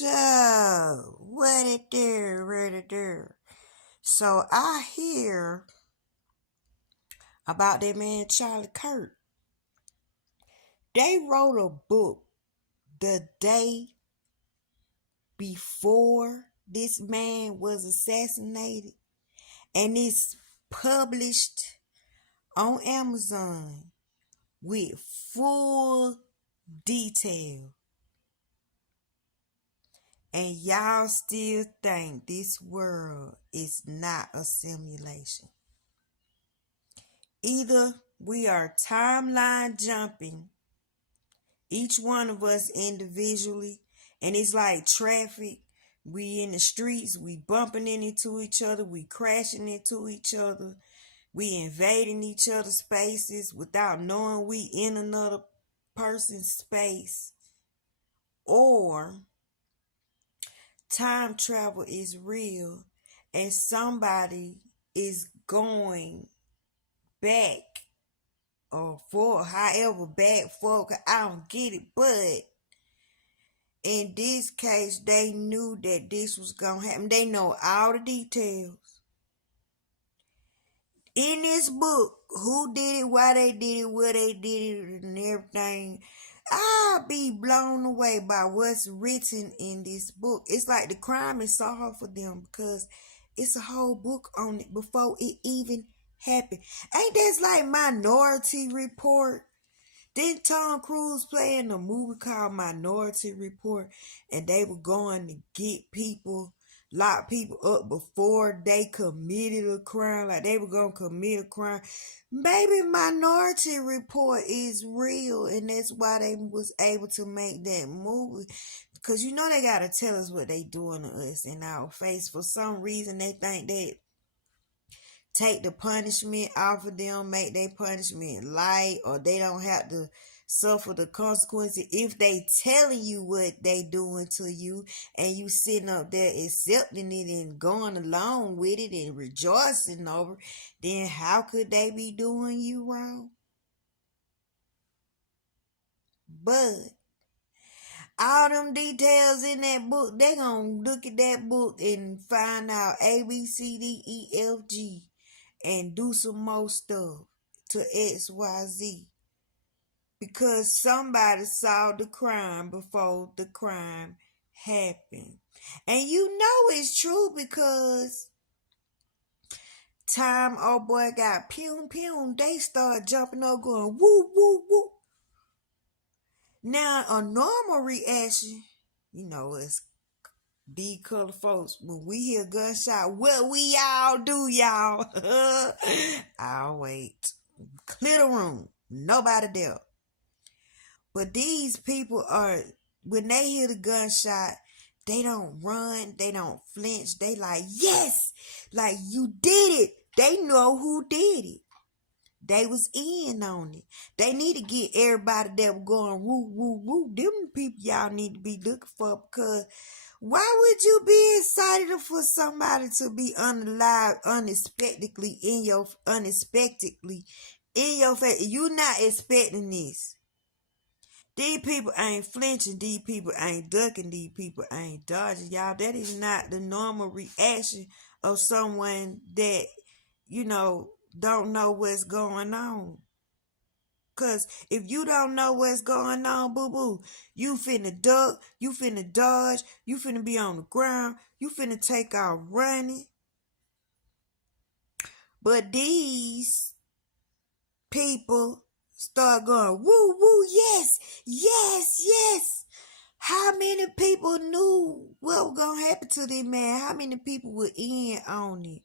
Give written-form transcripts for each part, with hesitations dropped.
So, what it do, what it do? So, I hear about that man Charlie Kirk. They wrote a book the day before this man was assassinated, and it's published on Amazon with full detail. And y'all still think this world is not a simulation. Either we are timeline jumping, each one of us individually, and it's like traffic. We in the streets, we bumping into each other, we crashing into each other, we invading each other's spaces without knowing we in another person's space. Or time travel is real and somebody is going back or for however back for, I don't get it, but in this case they knew that this was gonna happen. They know all the details in this book, who did it, why they did it, where they did it, and everything. I'll be blown away by what's written in this book. It's like the crime is solved for them because it's a whole book on it before it even happened. Ain't that like Minority Report? Didn't Tom Cruise play in a movie called Minority Report, and they were going to get people, lock people up before they committed a crime, like they were going to commit a crime? Maybe Minority Report is real, and that's why they was able to make that movie. Because you know they got to tell us what they doing to us in our face. For some reason, they think that take the punishment off of them, make their punishment light, or they don't have to suffer the consequences if they telling you what they doing to you and you sitting up there accepting it and going along with it and rejoicing over it. Then how could they be doing you wrong? But all them details in that book, they gonna look at that book and find out A, B, C, D, E, F, G, and do some more stuff to X, Y, Z. Because somebody saw the crime before the crime happened. And you know it's true because time old boy got pew pew, they start jumping up going woo woo woo. Now a normal reaction, you know, is these color folks, when we hear gunshot, what we all do, y'all? I'll wait. Clear the room. Nobody there. But these people are, when they hear the gunshot, they don't run, they don't flinch. They like, yes, like you did it. They know who did it. They was in on it. They need to get everybody that was going woo, woo, woo. Them people y'all need to be looking for, because why would you be excited for somebody to be unalive unexpectedly in your face? You not expecting this. These people ain't flinching. These people ain't ducking. These people ain't dodging. Y'all, that is not the normal reaction of someone that, you know, don't know what's going on. Because if you don't know what's going on, boo-boo, you finna duck, you finna dodge, you finna be on the ground, you finna take off running. But these people start going, woo, woo, yes, yes, yes. How many people knew what was going to happen to this man? How many people were in on it?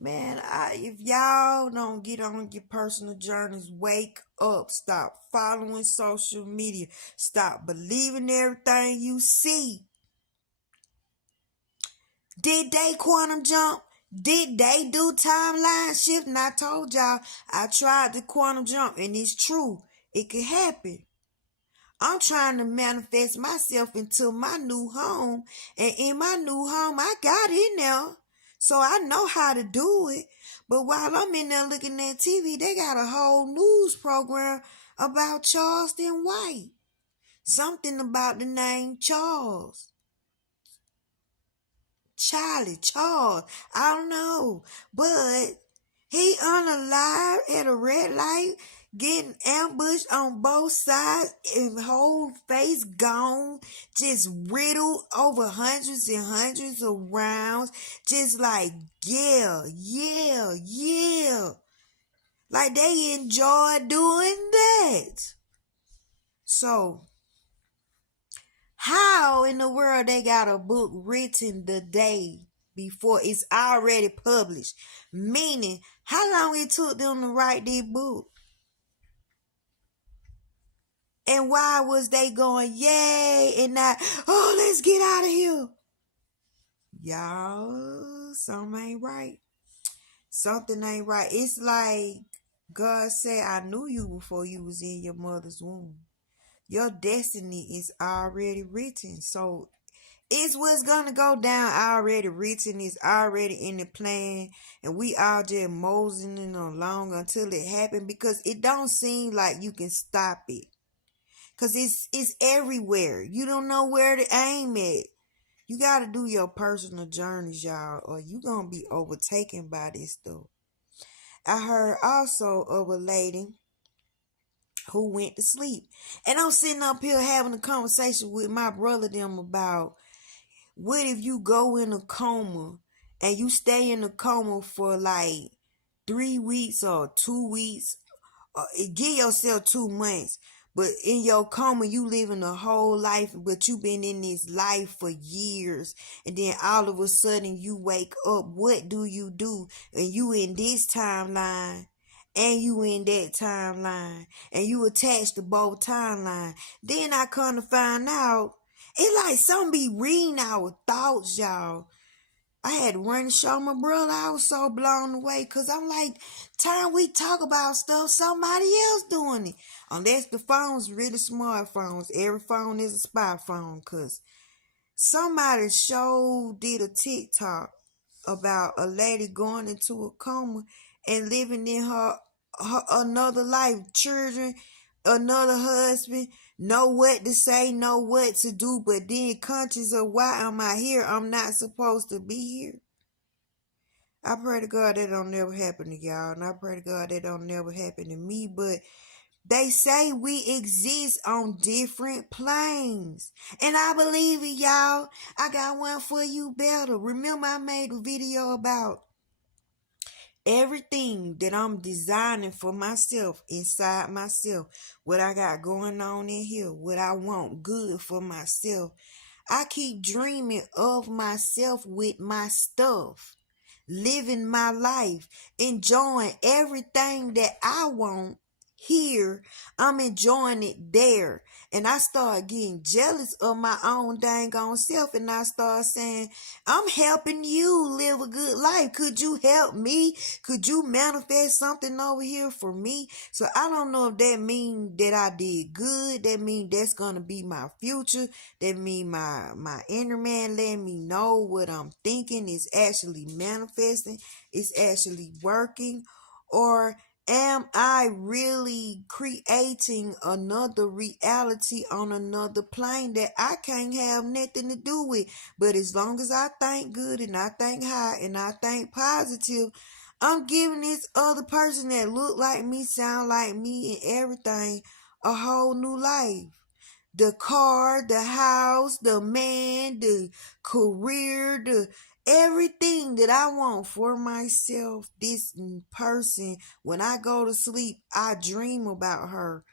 Man, if y'all don't get on your personal journeys, wake up. Stop following social media. Stop believing everything you see. Did they quantum jump? Did they do timeline shift? And I told y'all, I tried the quantum jump, and it's true. It could happen. I'm trying to manifest myself into my new home. And in my new home, I got in there. So I know how to do it. But while I'm in there looking at TV, they got a whole news program about Charleston White. Something about the name Charles. Charles, I don't know. But he unalive at a red light, getting ambushed on both sides, and whole face gone, just riddled over hundreds and hundreds of rounds, just like, yeah, yeah, yeah. Like they enjoy doing that. So, how in the world they got a book written the day before it's already published? Meaning, how long it took them to write this book? And why was they going, yay, and not, oh, let's get out of here? Y'all, something ain't right. Something ain't right. It's like God said, I knew you before you was in your mother's womb. Your destiny is already written. So it's what's gonna go down already written. It's already in the plan. And we all just moseying along until it happens, because it don't seem like you can stop it. Because it's everywhere. You don't know where to aim at. You gotta do your personal journeys, y'all, or you gonna be overtaken by this stuff. I heard also of a lady who went to sleep. And I'm sitting up here having a conversation with my brother them about, what if you go in a coma and you stay in a coma for like 3 weeks or 2 weeks, or give yourself 2 months, but in your coma you living a whole life, but you been in this life for years, and then all of a sudden you wake up. What do? And you in this timeline and you in that timeline, and you attached to both timelines. Then I come to find out, it's like some be reading our thoughts, y'all. I had to run and show my brother. I was so blown away, because I'm like, time we talk about stuff, somebody else doing it. Unless the phone's really smartphones. Every phone is a spy phone, because somebody did a TikTok about a lady going into a coma and living in her another life, children, another husband, know what to say, know what to do, but then conscious of, why am I here? I'm not supposed to be here. I pray to God that don't never happen to y'all, and I pray to God that don't never happen to me. But they say we exist on different planes, and I believe it, y'all. I got one for you better. Remember, I made a video about everything that I'm designing for myself, inside myself, what I got going on in here, what I want good for myself. I keep dreaming of myself with my stuff, living my life, enjoying everything that I want here. I'm enjoying it there. And I start getting jealous of my own dang on self, and I start saying, I'm helping you live a good life. Could you help me? Could you manifest something over here for me? So I don't know if that means that I did good. That means that's going to be my future. That means my inner man letting me know what I'm thinking is actually manifesting. It's actually working. Or am I really creating another reality on another plane that I can't have nothing to do with? But as long as I think good and I think high and I think positive, I'm giving this other person that look like me, sound like me, and everything a whole new life. The car, the house, the man, the career, the everything that I want for myself. This person, when I go to sleep, I dream about her.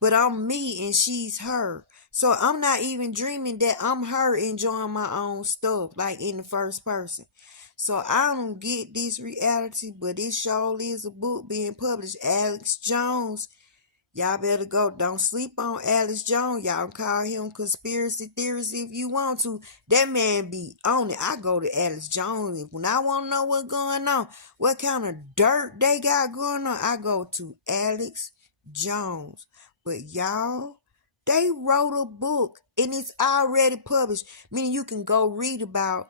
But I'm me and she's her. So I'm not even dreaming that I'm her enjoying my own stuff, like in the first person. So I don't get this reality, but it sure is a book being published. Alex Jones. Y'all better go. Don't sleep on Alex Jones. Y'all call him conspiracy theorist if you want to. That man be on it. I go to Alex Jones. When I want to know what's going on, what kind of dirt they got going on, I go to Alex Jones. But y'all, they wrote a book and it's already published. Meaning you can go read about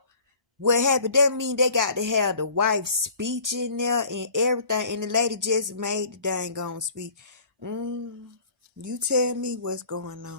what happened. That mean they got to have the wife's speech in there and everything. And the lady just made the dang on speech. You tell me what's going on.